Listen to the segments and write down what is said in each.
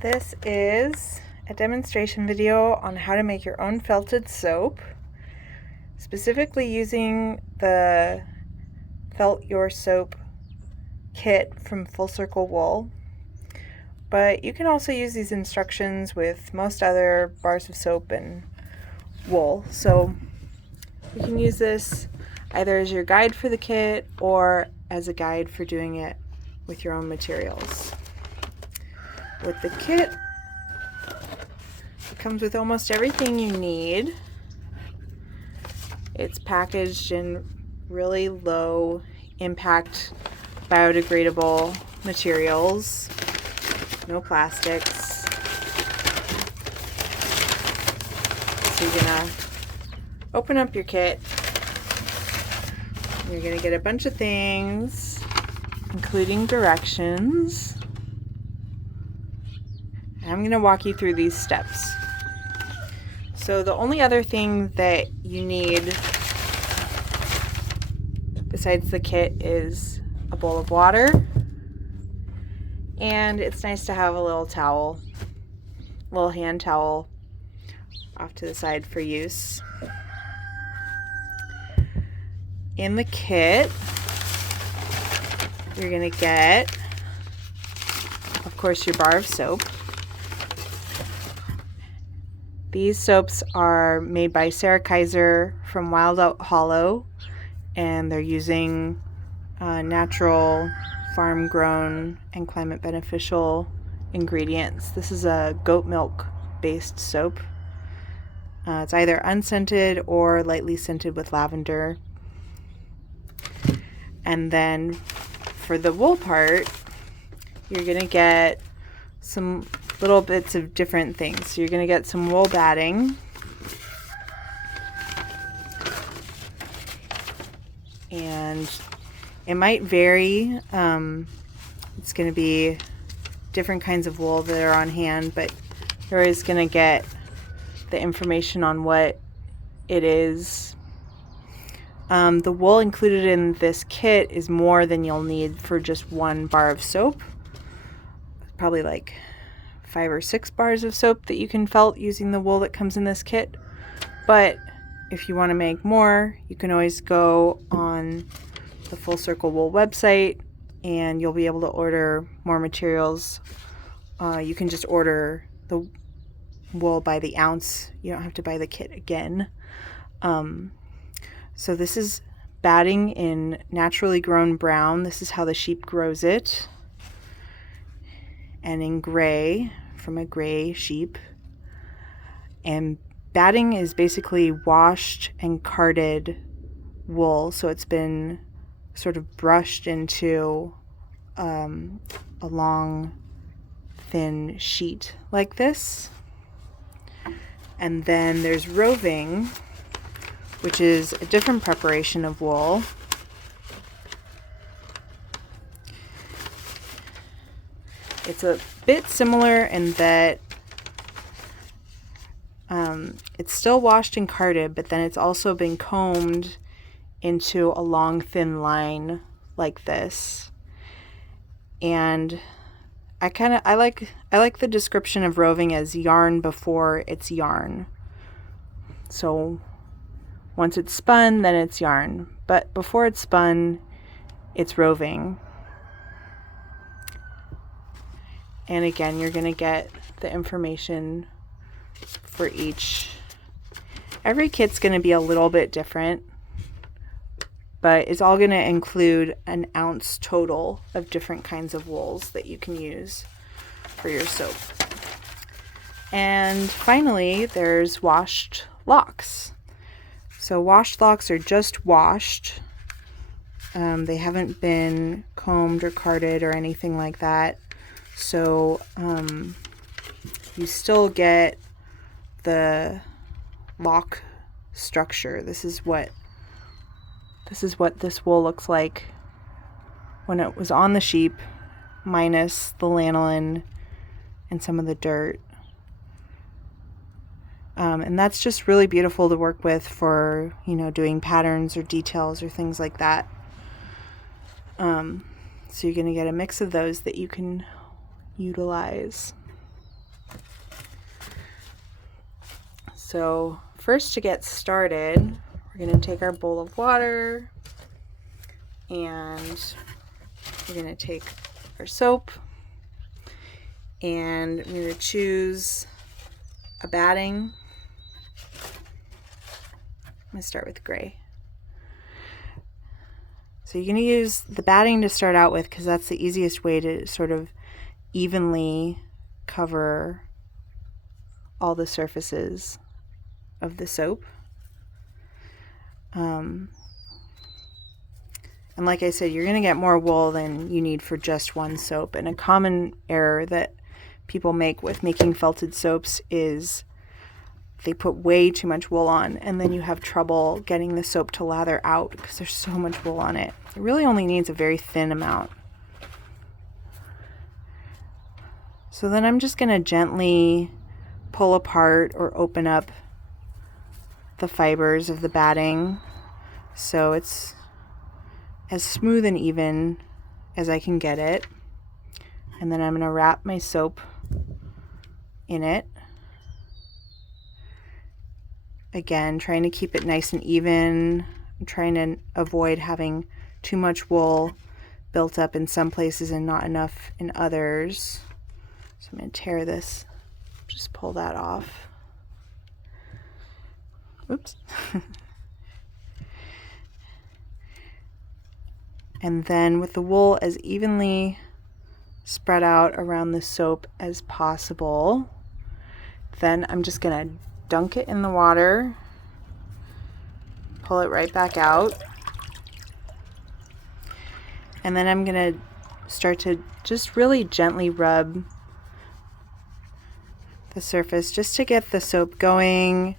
This is a demonstration video on how to make your own felted soap, specifically using the Felt Your Soap kit from Full Circle Wool. But you can also use these instructions with most other bars of soap and wool. So you can use this either as your guide for the kit or as a guide for doing it with your own materials. With the kit, it comes with almost everything you need. It's packaged in really low impact biodegradable materials, no plastics. So you're gonna open up your kit. You're gonna get a bunch of things, including directions. I'm going to walk you through these steps. So the only other thing that you need besides the kit is a bowl of water, and it's nice to have a little towel, a little hand towel off to the side for use. In the kit, you're going to get, of course, your bar of soap. These soaps are made by Sarah Kaiser from Wild Out Hollow, and they're using natural, farm-grown, and climate-beneficial ingredients. This is a goat milk-based soap. It's either unscented or lightly scented with lavender. And then for the wool part, you're going to get some little bits of different things. So you're going to get some wool batting, and it might vary. It's going to be different kinds of wool that are on hand, but you're always going to get the information on what it is. The wool included in this kit is more than you'll need for just one bar of soap. Probably like 5 or 6 bars of soap that you can felt using the wool that comes in this kit. But if you want to make more, you can always go on the Full Circle Wool website and you'll be able to order more materials. You can just order the wool by the ounce. You don't have to buy the kit again. So this is batting in naturally grown brown. This is how the sheep grows it. And in gray, from a gray sheep. And batting is basically washed and carded wool, so it's been sort of brushed into a long, thin sheet like this. And then there's roving, which is a different preparation of wool. It's a bit similar in that it's still washed and carded, but then it's also been combed into a long, thin line like this. And I like the description of roving as yarn before it's yarn. So once it's spun, then it's yarn. But before it's spun, it's roving. And again, you're going to get the information for each. Every kit's going to be a little bit different, but it's all going to include an ounce total of different kinds of wools that you can use for your soap. And finally, there's washed locks. So washed locks are just washed. They haven't been combed or carded or anything like that. So you still get the lock structure. This is what this wool looks like when it was on the sheep, minus the lanolin and some of the dirt. And that's just really beautiful to work with for, doing patterns or details or things like that. So you're going to get a mix of those that you can utilize. So first, to get started, we're going to take our bowl of water and we're going to take our soap and we're going to choose a batting. I'm going to start with gray. So you're going to use the batting to start out with because that's the easiest way to sort of evenly cover all the surfaces of the soap. And like I said, you're going to get more wool than you need for just one soap. And a common error that people make with making felted soaps is they put way too much wool on, and then you have trouble getting the soap to lather out because there's so much wool on it. It really only needs a very thin amount. So then I'm just going to gently pull apart or open up the fibers of the batting so it's as smooth and even as I can get it. And then I'm going to wrap my soap in it. Again, trying to keep it nice and even. I'm trying to avoid having too much wool built up in some places and not enough in others. So I'm going to tear this, just pull that off. Oops. And then with the wool as evenly spread out around the soap as possible, then I'm just going to dunk it in the water, pull it right back out, and then I'm going to start to just really gently rub the surface just to get the soap going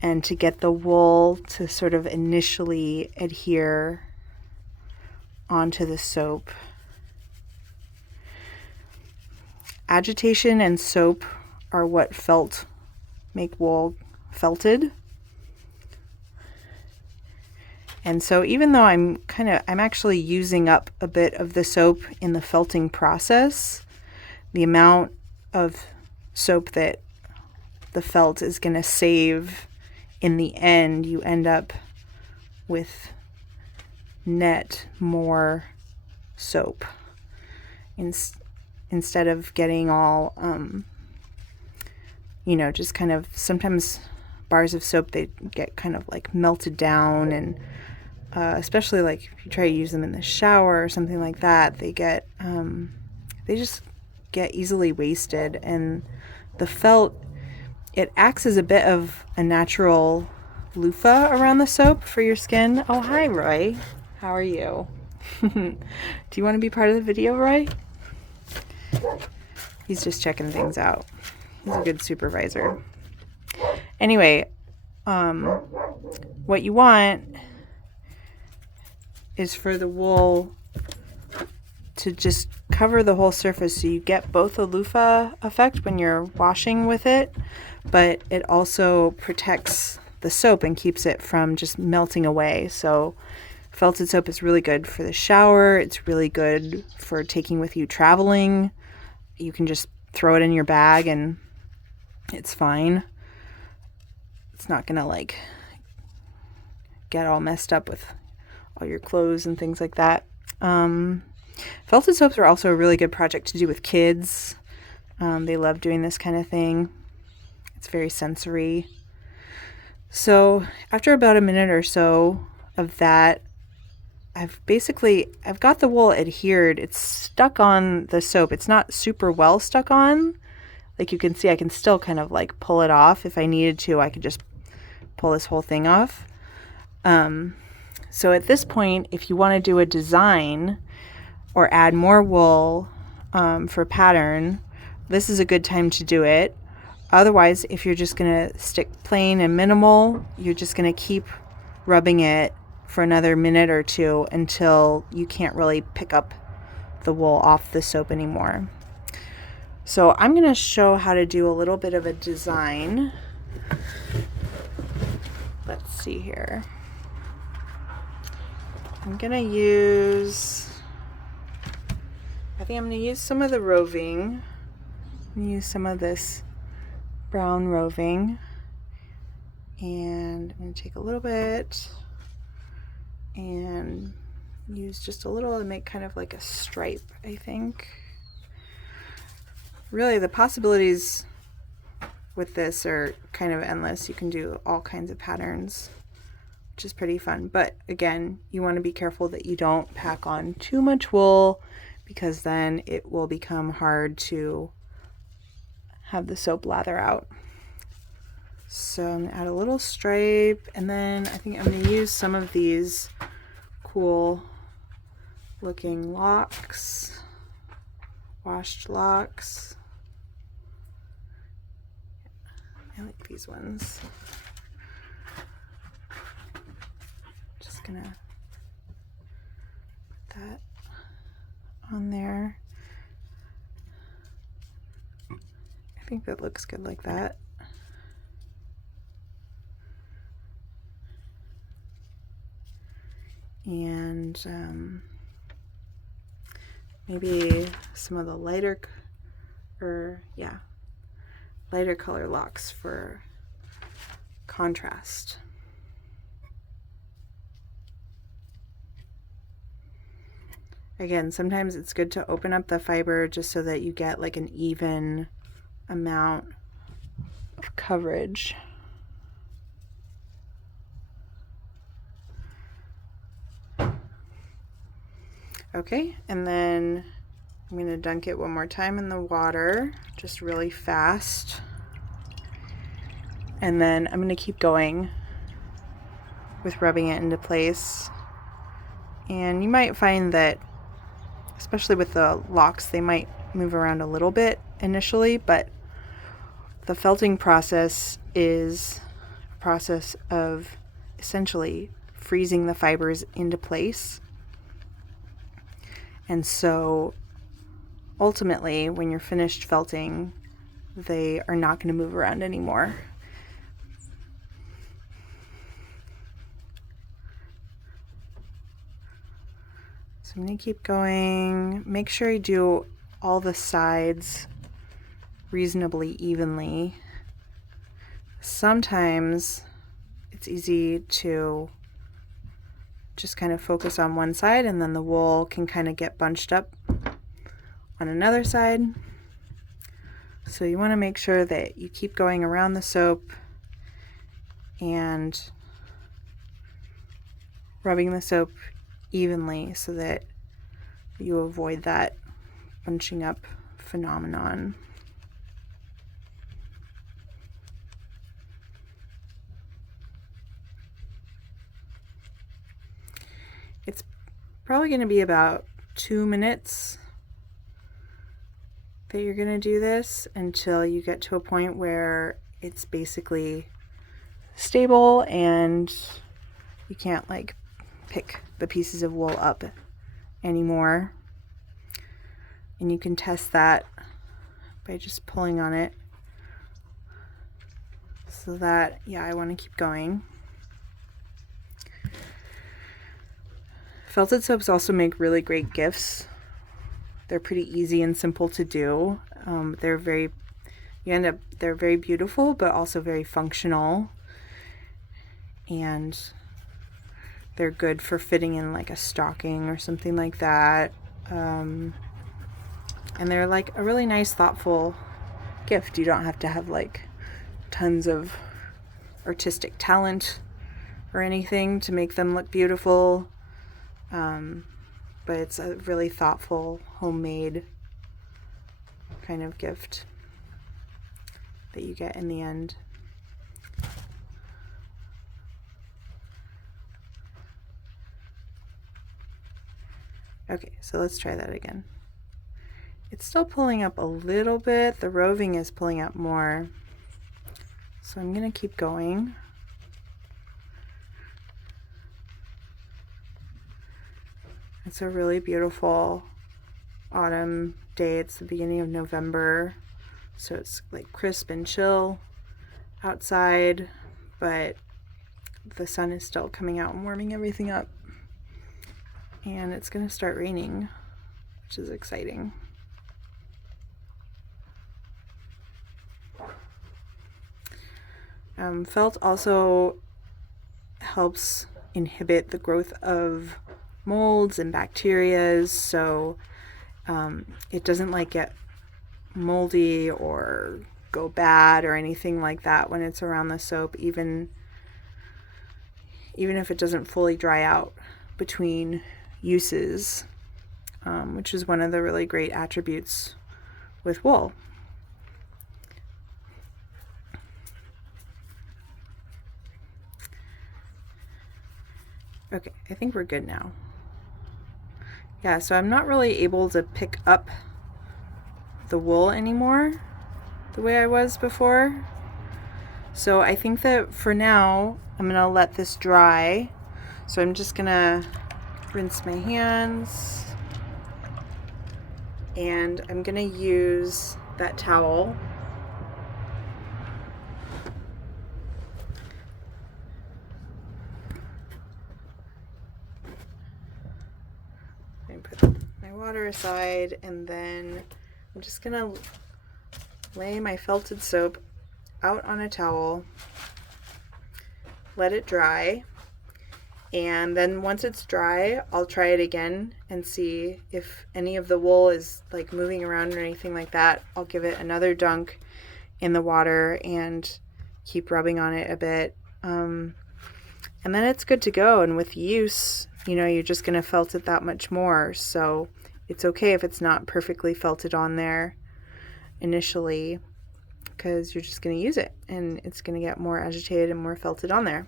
and to get the wool to sort of initially adhere onto the soap. Agitation and soap are what make wool felted. And so even though I'm actually using up a bit of the soap in the felting process, the amount of soap that the felt is going to save in the end, you end up with net more soap instead of getting all just kind of, sometimes bars of soap, they get kind of like melted down, and especially like if you try to use them in the shower or something like that, they just get easily wasted. And the felt, it acts as a bit of a natural loofah around the soap for your skin. Oh, hi, Roy. How are you? Do you want to be part of the video, Roy? He's just checking things out. He's a good supervisor. Anyway, what you want is for the wool to just cover the whole surface so you get both a loofah effect when you're washing with it, but it also protects the soap and keeps it from just melting away. So felted soap is really good for the shower. It's really good for taking with you traveling. You can just throw it in your bag and it's fine. It's not gonna like get all messed up with all your clothes and things like that. Felted soaps are also a really good project to do with kids. They love doing this kind of thing. It's very sensory. So after about a minute or so of that, I've got the wool adhered. It's stuck on the soap. It's not super well stuck on. Like you can see, I can still kind of like pull it off. If I needed to, I could just pull this whole thing off. So at this point, if you want to do a design or add more wool for pattern, this is a good time to do it. Otherwise, if you're just going to stick plain and minimal, you're just going to keep rubbing it for another minute or two until you can't really pick up the wool off the soap anymore. So I'm going to show how to do a little bit of a design. Let's see here. I think I'm going to use some of the roving use some of this brown roving, and I'm going to take a little bit and use just a little to make kind of like a stripe, I think. Really, the possibilities with this are kind of endless. You can do all kinds of patterns, which is pretty fun. But again, you want to be careful that you don't pack on too much wool, because then it will become hard to have the soap lather out. So I'm gonna add a little stripe, and then I think I'm gonna use some of these cool looking locks, washed locks. I like these ones. Just gonna put that on there. I think that looks good like that. And maybe some of the lighter color locks for contrast. Again, sometimes it's good to open up the fiber just so that you get like an even amount of coverage. Okay, and then I'm going to dunk it one more time in the water, just really fast. And then I'm going to keep going with rubbing it into place. And you might find that, especially with the locks, they might move around a little bit initially, but the felting process is a process of essentially freezing the fibers into place. And so ultimately, when you're finished felting, they are not going to move around anymore. So I'm going to keep going. Make sure you do all the sides reasonably evenly. Sometimes it's easy to just kind of focus on one side, and then the wool can kind of get bunched up on another side. So you want to make sure that you keep going around the soap and rubbing the soap evenly so that you avoid that bunching up phenomenon. It's probably going to be about 2 minutes that you're going to do this until you get to a point where it's basically stable and you can't like pick the pieces of wool up anymore. And you can test that by just pulling on it. So that, yeah, I want to keep going. Felted soaps also make really great gifts. They're pretty easy and simple to do. They're very beautiful, but also very functional. And they're good for fitting in like a stocking or something like that. And they're like a really nice, thoughtful gift. You don't have to have like tons of artistic talent or anything to make them look beautiful. But it's a really thoughtful, homemade kind of gift that you get in the end. Okay, so let's try that again. It's still pulling up a little bit. The roving is pulling up more. So I'm going to keep going. It's a really beautiful autumn day. It's the beginning of November, so it's like crisp and chill outside, but the sun is still coming out and warming everything up. And it's going to start raining, which is exciting. Felt also helps inhibit the growth of molds and bacteria, so it doesn't like get moldy or go bad or anything like that when it's around the soap, even if it doesn't fully dry out between uses, which is one of the really great attributes with wool. Okay, I think we're good now. Yeah, so I'm not really able to pick up the wool anymore the way I was before. So I think that for now, I'm gonna let this dry. So I'm just gonna rinse my hands, and I'm gonna use that towel and put my water aside, and then I'm just gonna lay my felted soap out on a towel, let it dry, and then once it's dry, I'll try it again and see if any of the wool is like moving around or anything like that. I'll give it another dunk in the water and keep rubbing on it a bit, and then it's good to go. And with use, you're just gonna felt it that much more, so it's okay if it's not perfectly felted on there initially, because you're just going to use it and it's going to get more agitated and more felted on there.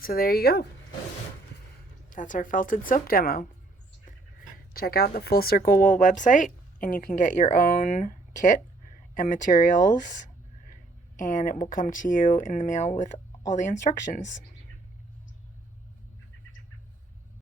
So there you go. That's our felted soap demo. Check out the Full Circle Wool website and you can get your own kit and materials, and it will come to you in the mail with all the instructions.